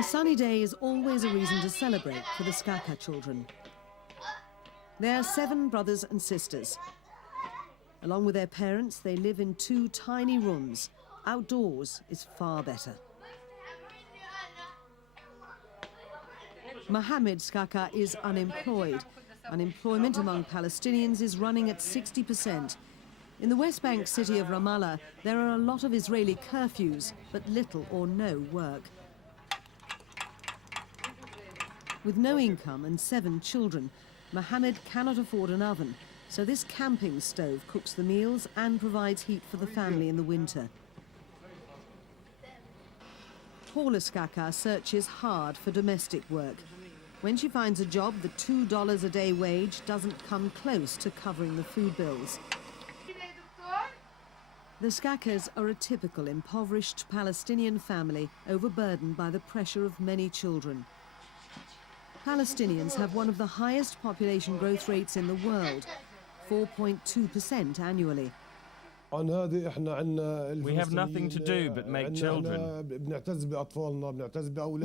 A sunny day is always a reason to celebrate for the Zkaika children. They are 7 brothers and sisters. Along with their parents, they live in 2 tiny rooms. Outdoors is far better. Mohammed Zkaika is unemployed. Unemployment among Palestinians is running at 60%. In the West Bank city of Ramallah, there are a lot of Israeli curfews, but little or no work. With no income and 7 children, Mohammed cannot afford an oven, so this camping stove cooks the meals and provides heat for the family in the winter. Hawla Zkaika searches hard for domestic work. When she finds a job, the $2 a day wage doesn't come close to covering the food bills. The Zkaikas are a typical impoverished Palestinian family overburdened by the pressure of many children. Palestinians have one of the highest population growth rates in the world, 4.2% annually. We have nothing to do but make children. With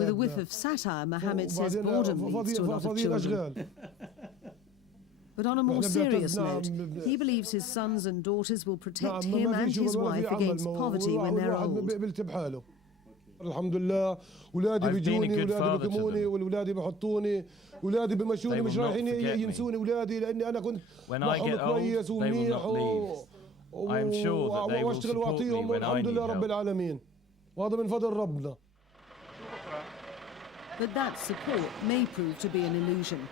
a whiff of satire, Mohammed says boredom leads to a lot of children. But on a more serious note, he believes his sons and daughters will protect him and his wife against poverty when they're old. I've been a good father to them. They will not forget me. When I get old, they will not leave. I am sure that they will support me when I need help. But that support may prove to be an illusion.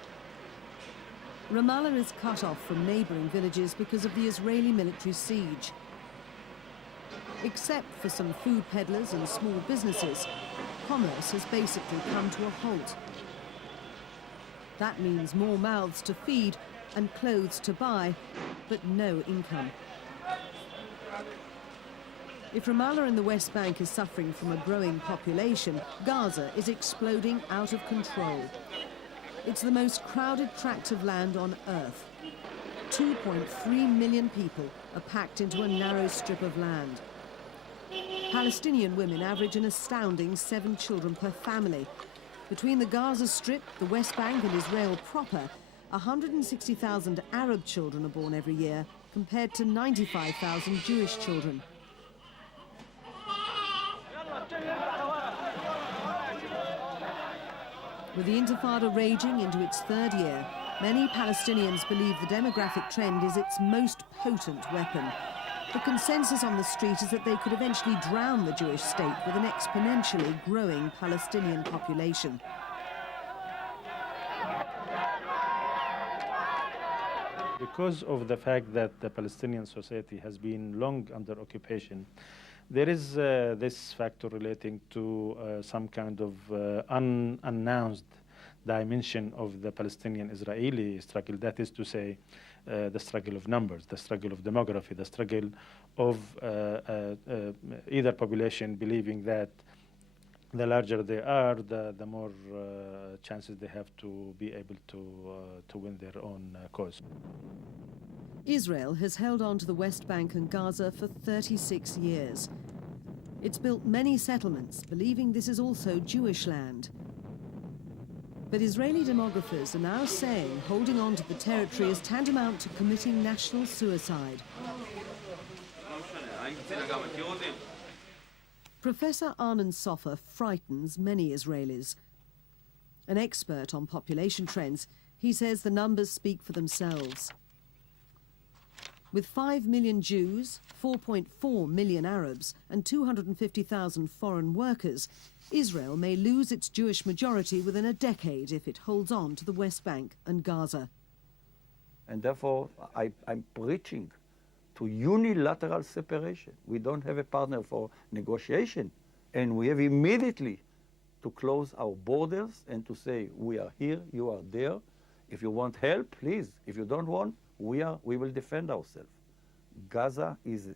Ramallah is cut off from neighbouring villages because of the Israeli military siege. Except for some food peddlers and small businesses, commerce has basically come to a halt. That means more mouths to feed and clothes to buy, but no income. If Ramallah in the West Bank is suffering from a growing population, Gaza is exploding out of control. It's the most crowded tract of land on Earth. 2.3 million people are packed into a narrow strip of land. Palestinian women average an astounding 7 children per family. Between the Gaza Strip, the West Bank and Israel proper, 160,000 Arab children are born every year, compared to 95,000 Jewish children. With the Intifada raging into its 3rd year, many Palestinians believe the demographic trend is its most potent weapon. The consensus on the street is that they could eventually drown the Jewish state with an exponentially growing Palestinian population. Because of the fact that the Palestinian society has been long under occupation, there is this factor relating to some kind of unannounced dimension of the Palestinian-Israeli struggle, that is to say, the struggle of numbers, the struggle of demography, the struggle of either population believing that the larger they are, the more chances they have to be able to win their own cause. Israel has held on to the West Bank and Gaza for 36 years. It's built many settlements, believing this is also Jewish land. But Israeli demographers are now saying holding on to the territory is tantamount to committing national suicide. Professor Arnon Soffer frightens many Israelis. An expert on population trends, he says the numbers speak for themselves. With 5 million Jews, 4.4 million Arabs, and 250,000 foreign workers, Israel may lose its Jewish majority within a decade if it holds on to the West Bank and Gaza. And therefore, I'm preaching to unilateral separation. We don't have a partner for negotiation, and we have immediately to close our borders and to say, we are here, you are there. If you want help, please. If you don't want, we will defend ourselves. Gaza is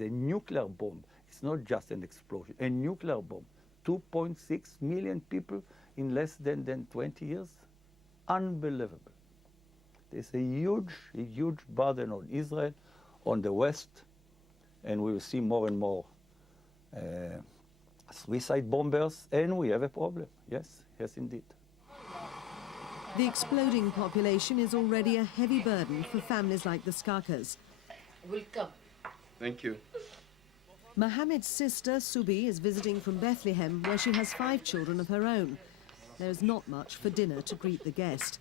a nuclear bomb. It's not just an explosion, a nuclear bomb. 2.6 million people in less than 20 years. Unbelievable. There's a huge burden on Israel, on the West, and we will see more and more suicide bombers, and we have a problem. Yes, yes, indeed. The exploding population is already a heavy burden for families like the Zkaikas. Welcome. Thank you. Mohammed's sister, Subi, is visiting from Bethlehem, where she has 5 children of her own. There is not much for dinner to greet the guest.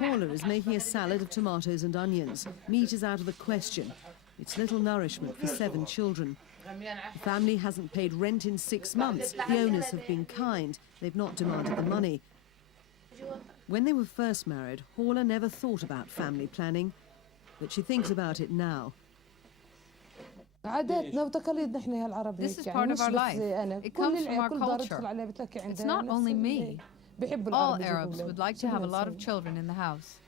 Hawla is making a salad of tomatoes and onions. Meat is out of the question. It's little nourishment for 7 children. The family hasn't paid rent in 6 months. The owners have been kind. They've not demanded the money. When they were first married, Hawla never thought about family planning, but she thinks about it now. This is part of our life. It comes from our culture. It's not only me. All Arabs would like to have a lot of children in the house.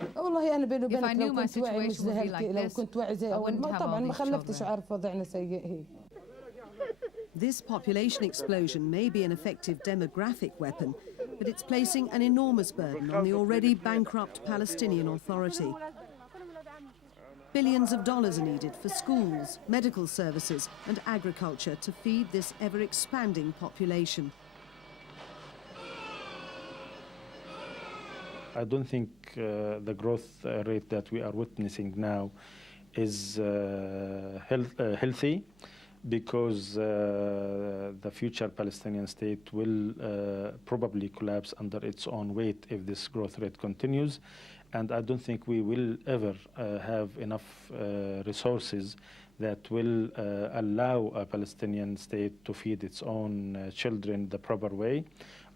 If I knew my situation would be like this, I wouldn't have all these children. This population explosion may be an effective demographic weapon, but it's placing an enormous burden on the already bankrupt Palestinian Authority. Billions of dollars are needed for schools, medical services and agriculture to feed this ever-expanding population. I don't think the growth rate that we are witnessing now is healthy, because the future Palestinian state will probably collapse under its own weight if this growth rate continues. And I don't think we will ever have enough resources that will allow a Palestinian state to feed its own children the proper way,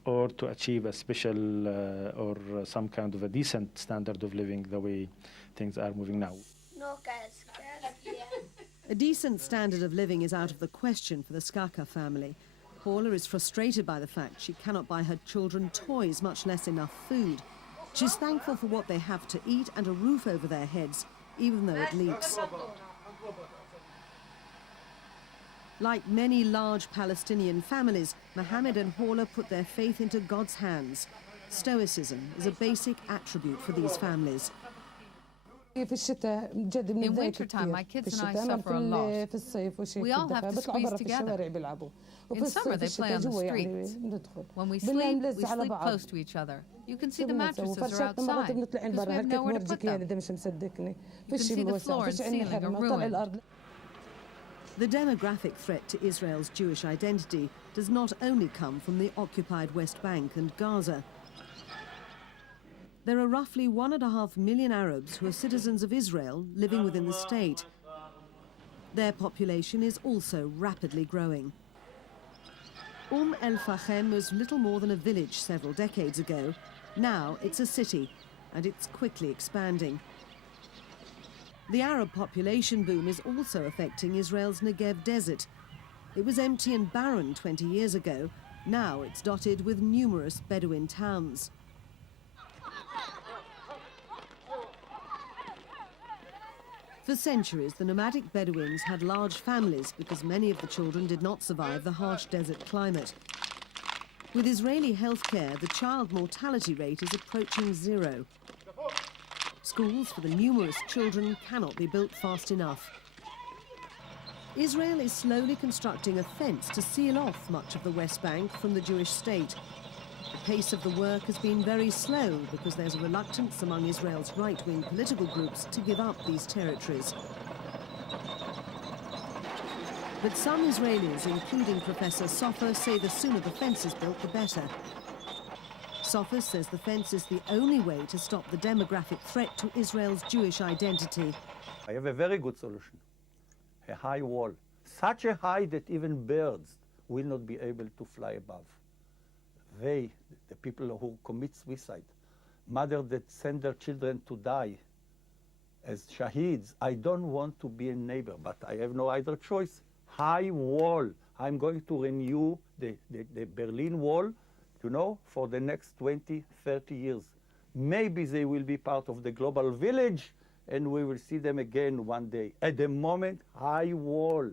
or to achieve a special or some kind of a decent standard of living the way things are moving now. A decent standard of living is out of the question for the Zkaika family. Hawla is frustrated by the fact she cannot buy her children toys, much less enough food. She's thankful for what they have to eat and a roof over their heads, even though it leaks. Like many large Palestinian families, Mohammed and Hawla put their faith into God's hands. Stoicism is a basic attribute for these families. In wintertime, my kids and I suffer a lot. We all have to squeeze together. In summer, they play on the streets. When we sleep close to each other. You can see the mattresses are outside, because we have nowhere to put them. You can see the floor and ceiling are ruined. The demographic threat to Israel's Jewish identity does not only come from the occupied West Bank and Gaza. There are roughly 1.5 million Arabs who are citizens of Israel living within the state. Their population is also rapidly growing. El-Fahem was little more than a village several decades ago. Now it's a city, and it's quickly expanding. The Arab population boom is also affecting Israel's Negev Desert. It was empty and barren 20 years ago. Now it's dotted with numerous Bedouin towns. For centuries, the nomadic Bedouins had large families because many of the children did not survive the harsh desert climate. With Israeli healthcare, the child mortality rate is approaching 0. Schools for the numerous children cannot be built fast enough. Israel is slowly constructing a fence to seal off much of the West Bank from the Jewish state. The pace of the work has been very slow because there's a reluctance among Israel's right-wing political groups to give up these territories. But some Israelis, including Professor Soffer, say the sooner the fence is built, the better. Soffer says the fence is the only way to stop the demographic threat to Israel's Jewish identity. I have a very good solution. A high wall. Such a high that even birds will not be able to fly above. They, the people who commit suicide, mothers that send their children to die as shaheeds, I don't want to be a neighbor, but I have no other choice. High wall. I'm going to renew the Berlin Wall, you know, for the next 20, 30 years. Maybe they will be part of the global village and we will see them again one day. At the moment, high wall.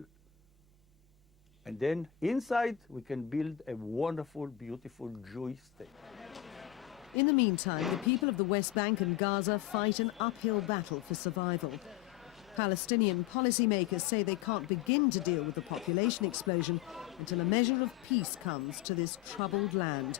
And then inside, we can build a wonderful, beautiful Jewish state. In the meantime, the people of the West Bank and Gaza fight an uphill battle for survival. Palestinian policymakers say they can't begin to deal with the population explosion until a measure of peace comes to this troubled land.